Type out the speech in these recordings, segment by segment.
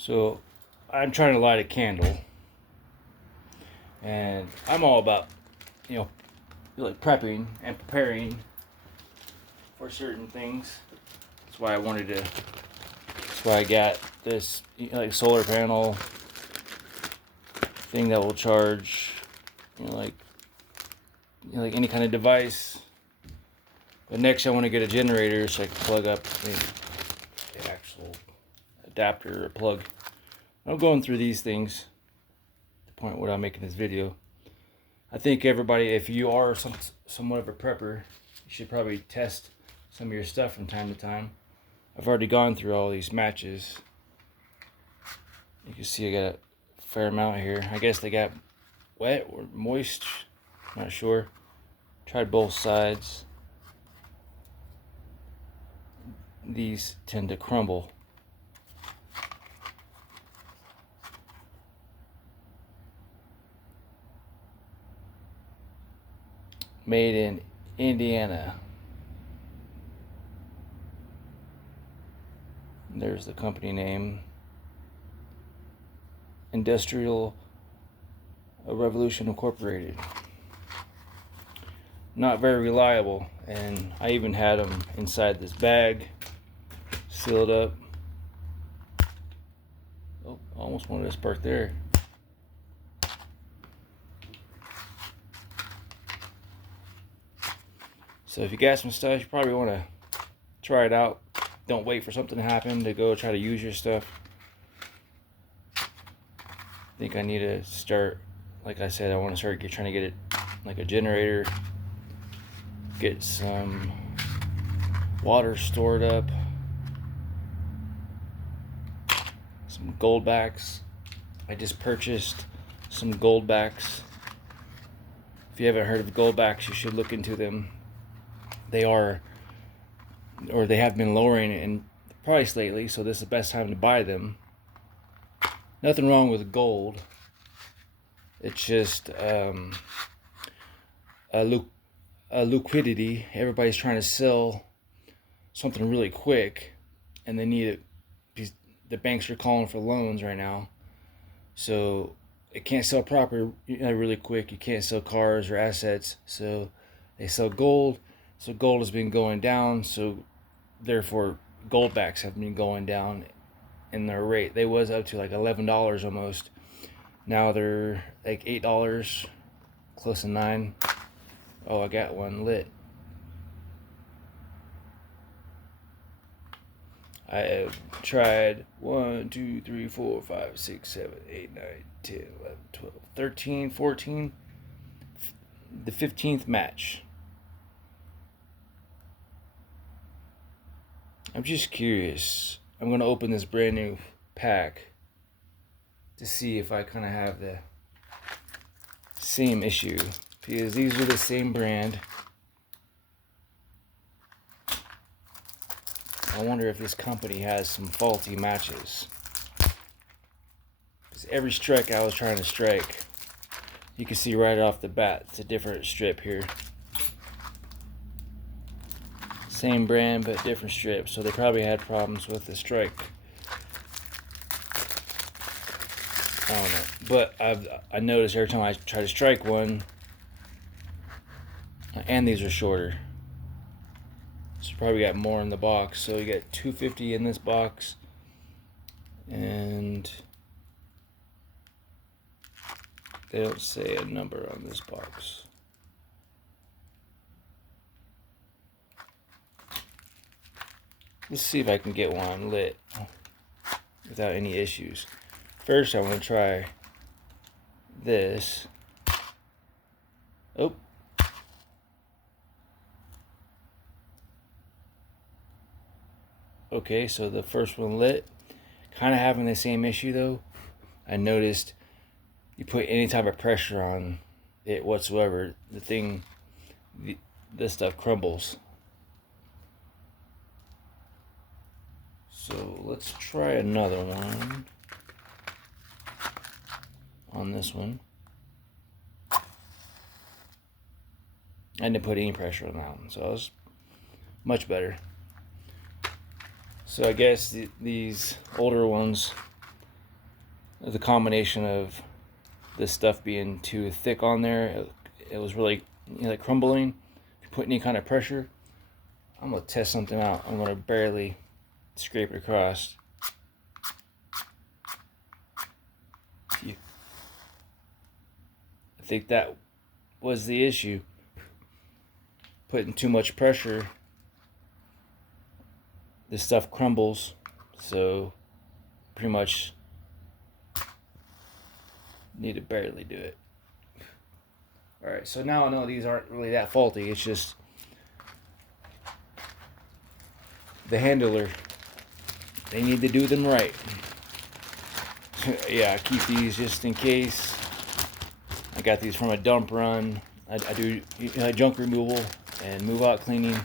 So I'm trying to light a candle, and I'm all about, you know, like prepping and preparing for certain things. That's why I wanted to. That's why I got this like solar panel thing that will charge, like any kind of device. But next, I want to get a generator so I can plug up the actual adapter or plug. I'm going through these things. The point where I'm making this video. I think everybody, if you are somewhat of a prepper, you should probably test some of your stuff from time to time. I've already gone through all these matches. You can see I got a fair amount here. I guess they got wet or moist. Not sure. Tried both sides. These tend to crumble. Made in Indiana. There's the company name. Industrial Revolution Incorporated. Not very reliable, and I even had them inside this bag, sealed up. Oh, almost wanted to spark there. So if you got some stuff, you probably want to try it out. Don't wait for something to happen to go try to use your stuff. I think I need to start, like I said, I want to start trying to get it like a generator. Get some water stored up. Some gold backs. I just purchased some gold backs. If you haven't heard of gold backs, you should look into them. They are, or they have been lowering in price lately, so this is the best time to buy them. Nothing wrong with gold. It's just a liquidity. Everybody's trying to sell something really quick, and they need it. The banks are calling for loans right now, so it can't sell property really quick. You can't sell cars or assets, so they sell gold. So gold has been going down, so therefore gold backs have been going down in their rate. They was up to like $11 almost. Now they're like $8, close to $9. Oh, I got one lit. I have tried 1, 2, 3, 4, 5, 6, 7, 8, 9, 10, 11, 12, 13, 14. The 15th match. I'm just curious. I'm going to open this brand new pack to see if I kind of have the same issue, because these are the same brand. I wonder if this company has some faulty matches, because every strike I was trying to strike, you can see right off the bat it's a different strip here. Same brand but different strips, so they probably had problems with the strike. I don't know, but I noticed every time I try to strike one, and these are shorter, so you probably got more in the box. So you got 250 in this box, and they don't say a number on this box. Let's see if I can get one lit without any issues. First, I want to try this. Oh. Okay, so the first one lit. Kind of having the same issue though. I noticed you put any type of pressure on it whatsoever, this stuff crumbles. So let's try another one on this one. I didn't put any pressure on that one, so it was much better. So I guess these older ones the combination of this stuff being too thick on there, it was really, like crumbling. If you put any kind of pressure, I'm gonna test something out. I'm gonna barely scrape it across. I think that was the issue. Putting too much pressure, this stuff crumbles. So pretty much need to barely do it. Alright, so now I know these aren't really that faulty. It's just the handler. They need to do them right. Yeah, I keep these just in case. I got these from a dump run. I do junk removal and move out cleaning.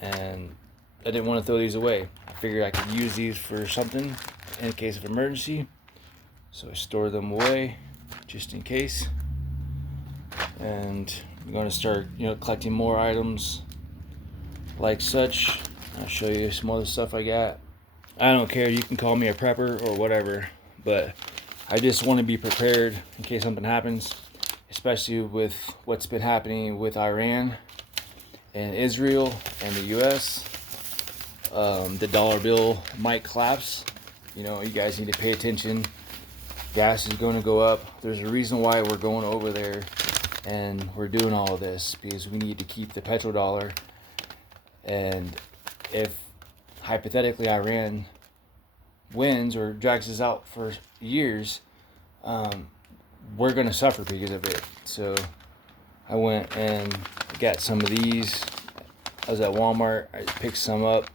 And I didn't want to throw these away. I figured I could use these for something in case of emergency. So I store them away just in case. And I'm going to start, collecting more items like such. I'll show you some other stuff I got. I don't care, you can call me a prepper or whatever, but I just want to be prepared in case something happens, especially with what's been happening with Iran and Israel and the US. The dollar bill might collapse. You guys need to pay attention. Gas is going to go up. There's a reason why we're going over there and we're doing all of this, because we need to keep the petrodollar. And if hypothetically Iran wins or drags us out for years, we're going to suffer because of it. So I went and got some of these. I was at Walmart. I picked some up.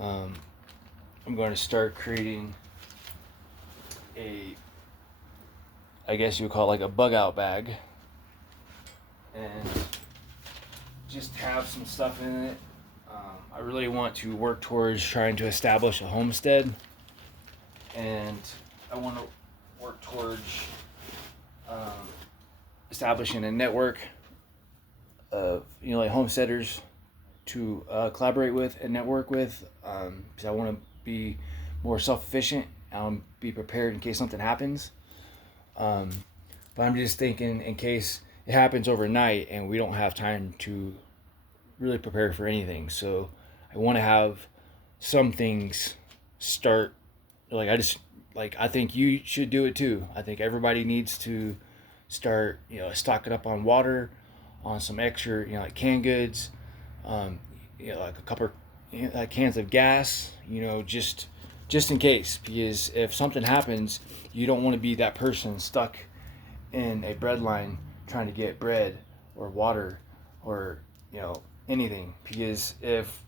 I'm going to start creating I guess you would call it like a bug out bag, and just have some stuff in it. I really want to work towards trying to establish a homestead, and I want to work towards establishing a network of like homesteaders to collaborate with and network with, because I want to be more self-efficient. Be prepared in case something happens. But I'm just thinking in case it happens overnight and we don't have time to really prepare for anything. So I want to have some things start. I think you should do it too. I think everybody needs to start, stocking up on water, on some extra, like canned goods, like a couple, like cans of gas, just in case, because if something happens, you don't want to be that person stuck in a bread line trying to get bread or water or anything, because if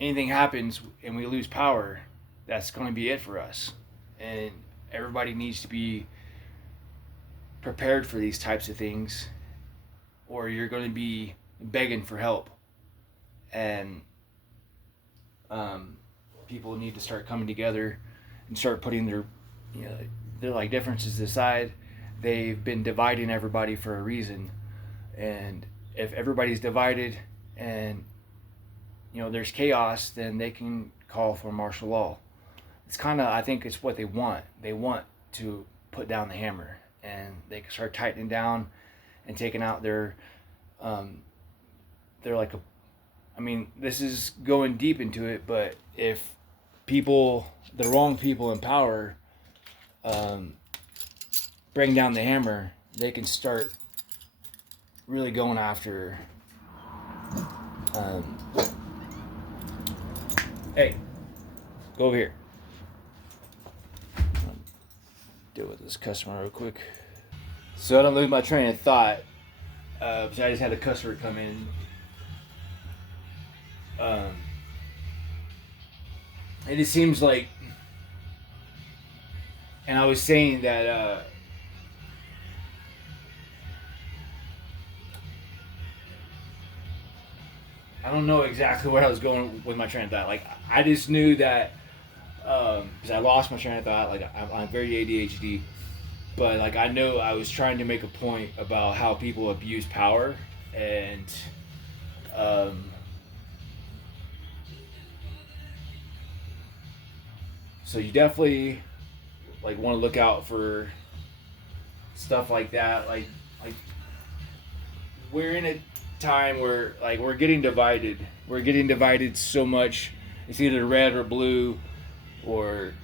anything happens and we lose power, that's going to be it for us. And everybody needs to be prepared for these types of things, or you're going to be begging for help. And people need to start coming together and start putting their like differences aside. They've been dividing everybody for a reason, and if everybody's divided and there's chaos, then they can call for martial law. It's I think it's what they want. They want to put down the hammer, and they can start tightening down and taking out their they're like this is going deep into it, but if the wrong people in power bring down the hammer, they can start really going after hey, go over here. Deal with this customer real quick so I don't lose my train of thought. So I just had a customer come in. And it seems like, and I was saying that I don't know exactly where I was going with my train of thought. Like, I just knew that because I lost my train of thought. Like, I'm very ADHD, but like I know I was trying to make a point about how people abuse power, and So you definitely like want to look out for stuff like that. Like we're in a time where like we're getting divided. We're getting divided so much. It's either red or blue, or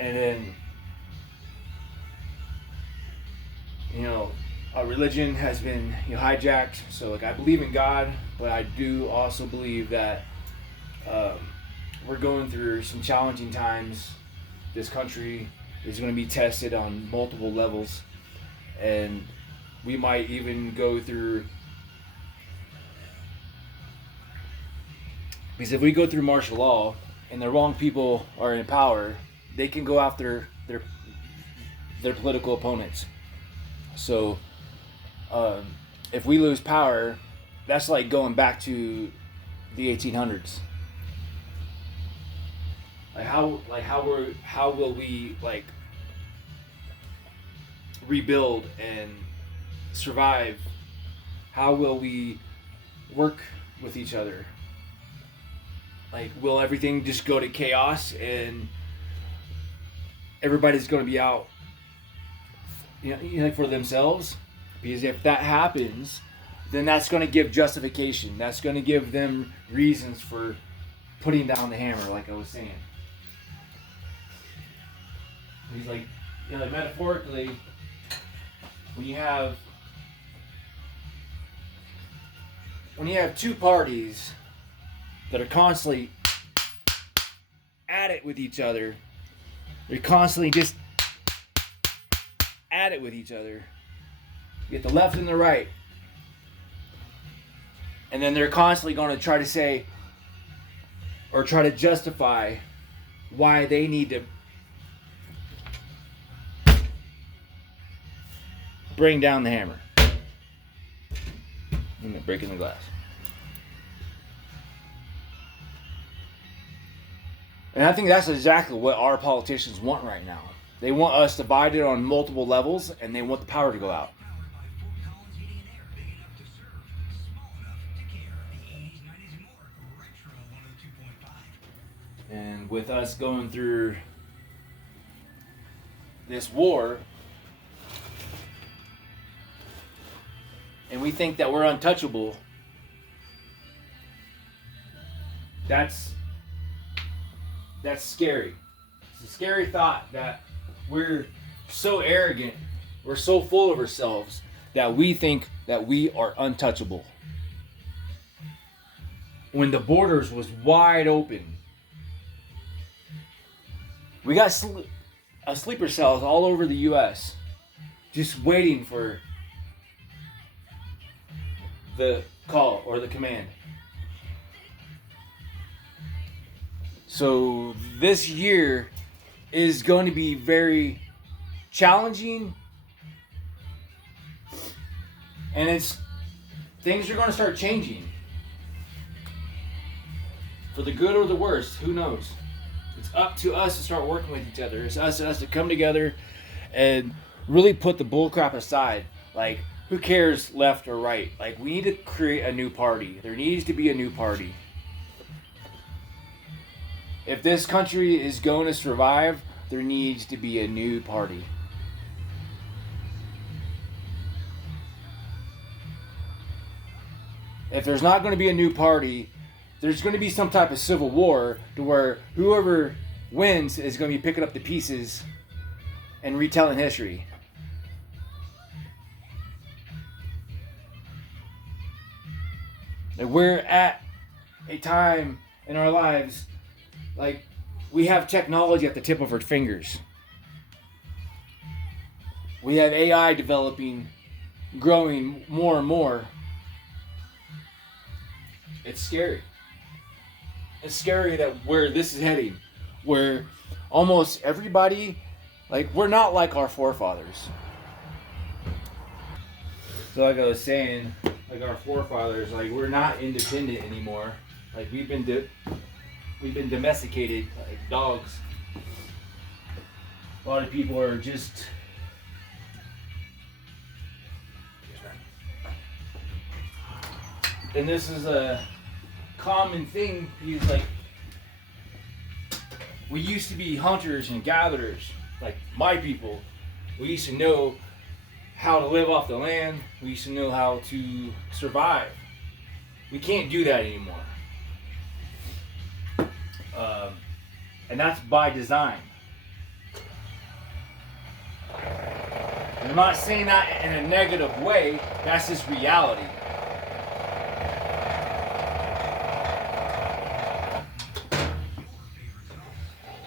and then our religion has been hijacked. So like I believe in God, but I do also believe that we're going through some challenging times. This country is going to be tested on multiple levels, and we might even go through, because if we go through martial law and the wrong people are in power, they can go after their political opponents. So if we lose power, that's like going back to the 1800s. How will we like rebuild and survive? How will we work with each other? Like, will everything just go to chaos and everybody's going to be out, for themselves? Because if that happens, then that's going to give justification. That's going to give them reasons for putting down the hammer, like I was saying. He's like, metaphorically, when you have two parties that are constantly at it with each other, they're constantly just at it with each other. You get the left and the right. And then they're constantly going to try to say or try to justify why they need to bring down the hammer. And breaking the glass. And I think that's exactly what our politicians want right now. They want us divided on multiple levels, and they want the power to go out. And with us going through this war, and we think that we're untouchable, that's scary. It's a scary thought that we're so arrogant, we're so full of ourselves that we think that we are untouchable. When the borders was wide open, we got sleeper cells all over the U.S. just waiting for the call or the command. So this year is going to be very challenging, and things are going to start changing for the good or the worst. Who knows? It's up to us to start working with each other. It's us to come together and really put the bullcrap aside. Like, who cares left or right? Like, we need to create a new party. There needs to be a new party. If this country is going to survive, there needs to be a new party. If there's not going to be a new party, there's going to be some type of civil war to where whoever wins is going to be picking up the pieces and retelling history. Like, we're at a time in our lives, like, we have technology at the tip of our fingers. We have AI developing, growing more and more. It's scary. It's scary that where this is heading, where almost everybody, like, we're not like our forefathers. So like I was saying, like our forefathers, like, we're not independent anymore. Like, we've been domesticated like dogs. A lot of people are just and this is a common thing, because like we used to be hunters and gatherers, like my people. We used to know how to live off the land. We used to know how to survive. We can't do that anymore. And that's by design. And I'm not saying that in a negative way, that's just reality.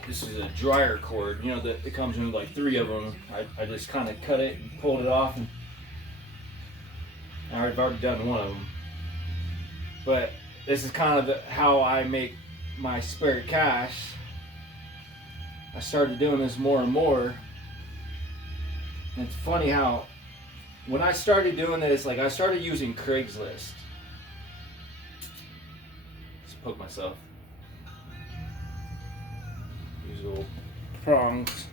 This is a dryer cord, you know, that it comes in like 3 of them. I just kind of cut it and pulled it off, and I've already done one of them. But this is kind of how I make my spare cash. I started doing this more and more. And it's funny how when I started doing this, like I started using Craigslist. Just poke myself. Use little prongs.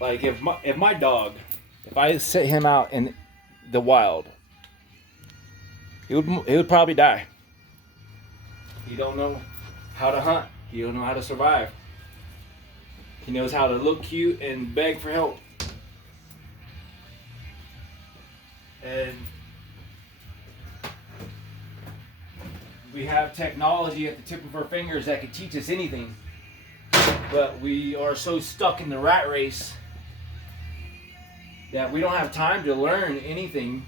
Like if my dog, if I set him out in the wild, he would probably die. He don't know how to hunt. He don't know how to survive. He knows how to look cute and beg for help. And we have technology at the tip of our fingers that can teach us anything. But we are so stuck in the rat race that we don't have time to learn anything.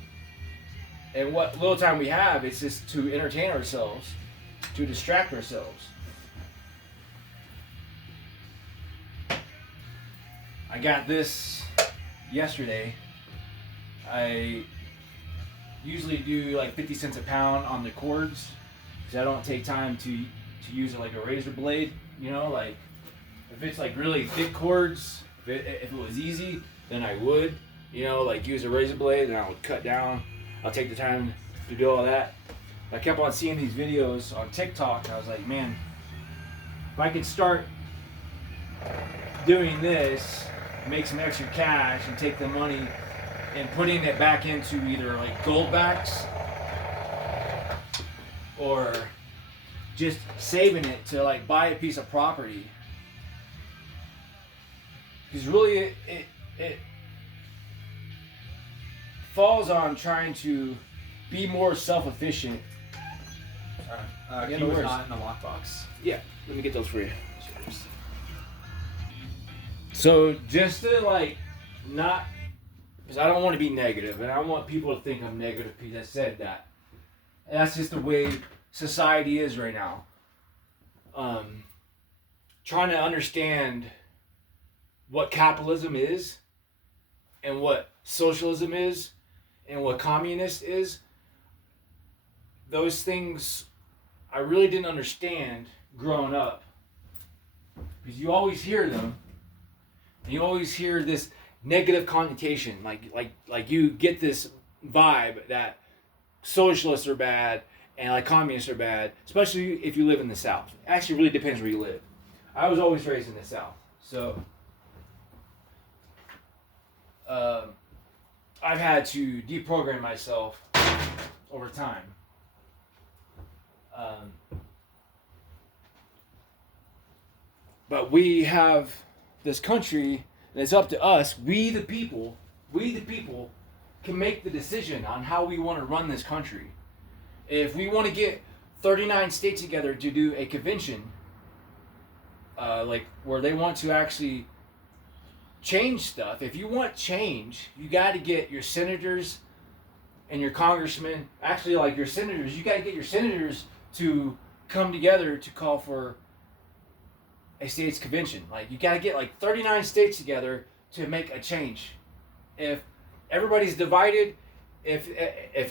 And what little time we have, it's just to entertain ourselves, to distract ourselves. I got this yesterday. I usually do like 50 cents a pound on the cords because I don't take time to use it like a razor blade, you know, like if it's like really thick cords, if it was easy, then I would, you know, like use a razor blade and I would cut down. I'll take the time to do all that. I kept on seeing these videos on TikTok and I was like, man, if I could start doing this, make some extra cash and take the money and putting it back into either like gold backs or just saving it to like buy a piece of property. Because really it falls on trying to be more self-efficient. Keyboard's not in a lockbox. Yeah, let me get those for you. Cheers. So just to like not, because I don't want to be negative, and I don't want people to think I'm negative because I said that. And that's just the way society is right now. Trying to understand what capitalism is, and what socialism is, and what communist is. Those things I really didn't understand growing up. Because you always hear them, and you always hear this negative connotation. Like you get this vibe that socialists are bad and like communists are bad, especially if you live in the South. It actually really depends where you live. I was always raised in the South, so I've had to deprogram myself over time. But we have this country, and it's up to us, we the people, can make the decision on how we want to run this country. If we want to get 39 states together to do a convention, like where they want to actually change stuff, if you want change, you got to get your senators and your congressmen, actually like your senators, you got to get your senators to come together to call for a states convention. Like you got to get like 39 states together to make a change. If everybody's divided, if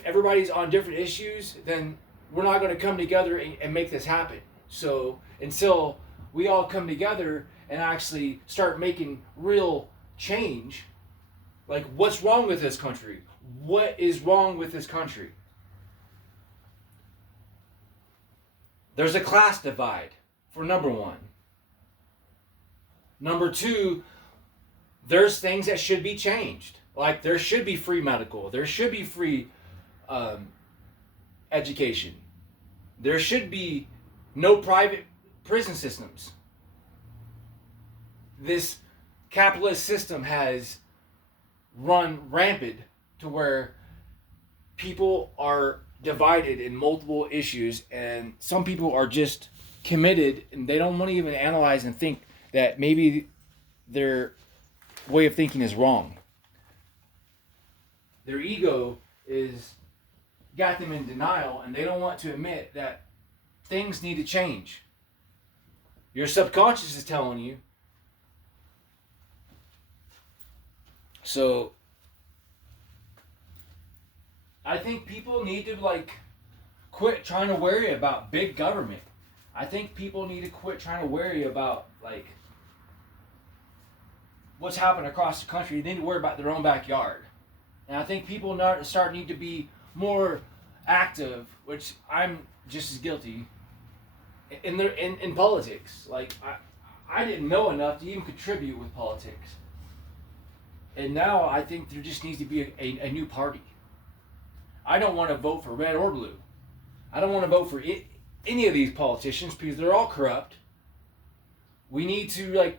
everybody's on different issues, then we're not going to come together and make this happen. So until we all come together and actually start making real change, like what's wrong with this country? What is wrong with this country? There's a class divide, for number one. Number two, there's things that should be changed. Like there should be free medical. There should be free education. There should be no private prison systems. This capitalist system has run rampant to where people are divided in multiple issues, and some people are just committed and they don't want to even analyze and think that maybe their way of thinking is wrong. Their ego is got them in denial, and they don't want to admit that things need to change. Your subconscious is telling you. So I think people need to quit trying to worry about big government. I think people need to quit trying to worry about what's happening across the country. They need to worry about their own backyard. And I think people need to be more active, which I'm just as guilty, in politics. I didn't know enough to even contribute with politics. And now I think there just needs to be a new party. I don't want to vote for red or blue. I don't want to vote for any of these politicians because they're all corrupt. We need to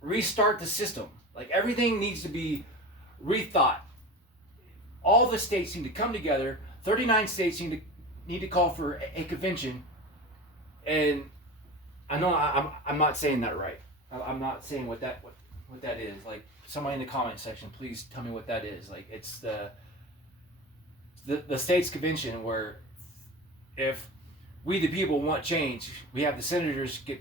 restart the system. Everything needs to be rethought. All the states need to come together. 39 states need to call for a convention. And I know I'm not saying that right. I'm not saying what that is. Somebody in the comment section, please tell me what that is. It's the states convention, where if we the people want change, we have the senators get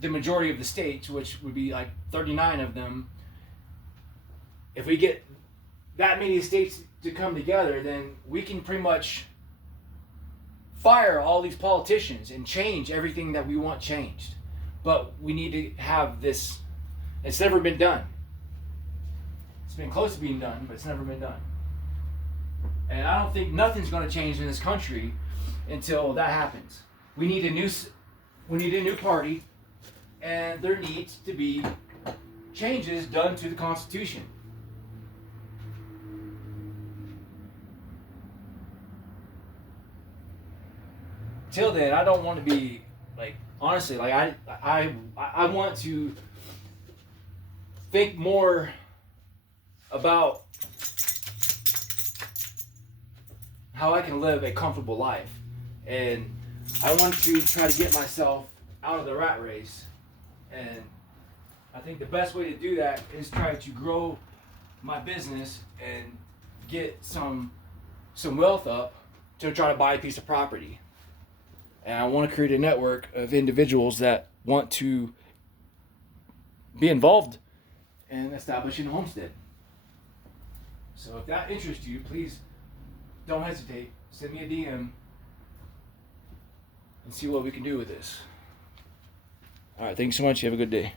the majority of the states, which would be 39 of them. If we get that many states to come together, then we can pretty much fire all these politicians and change everything that we want changed. But we need to have this. It's never been done. It's been close to being done, but it's never been done. And I don't think nothing's going to change in this country until that happens. We need a new party, and there needs to be changes done to the Constitution. Till then, I don't want to be honestly, I want to think more about how I can live a comfortable life. And I want to try to get myself out of the rat race. And I think the best way to do that is try to grow my business and get some wealth up to try to buy a piece of property. And I want to create a network of individuals that want to be involved in establishing a homestead. So if that interests you, please don't hesitate. Send me a DM and see what we can do with this. All right, thanks so much. You have a good day.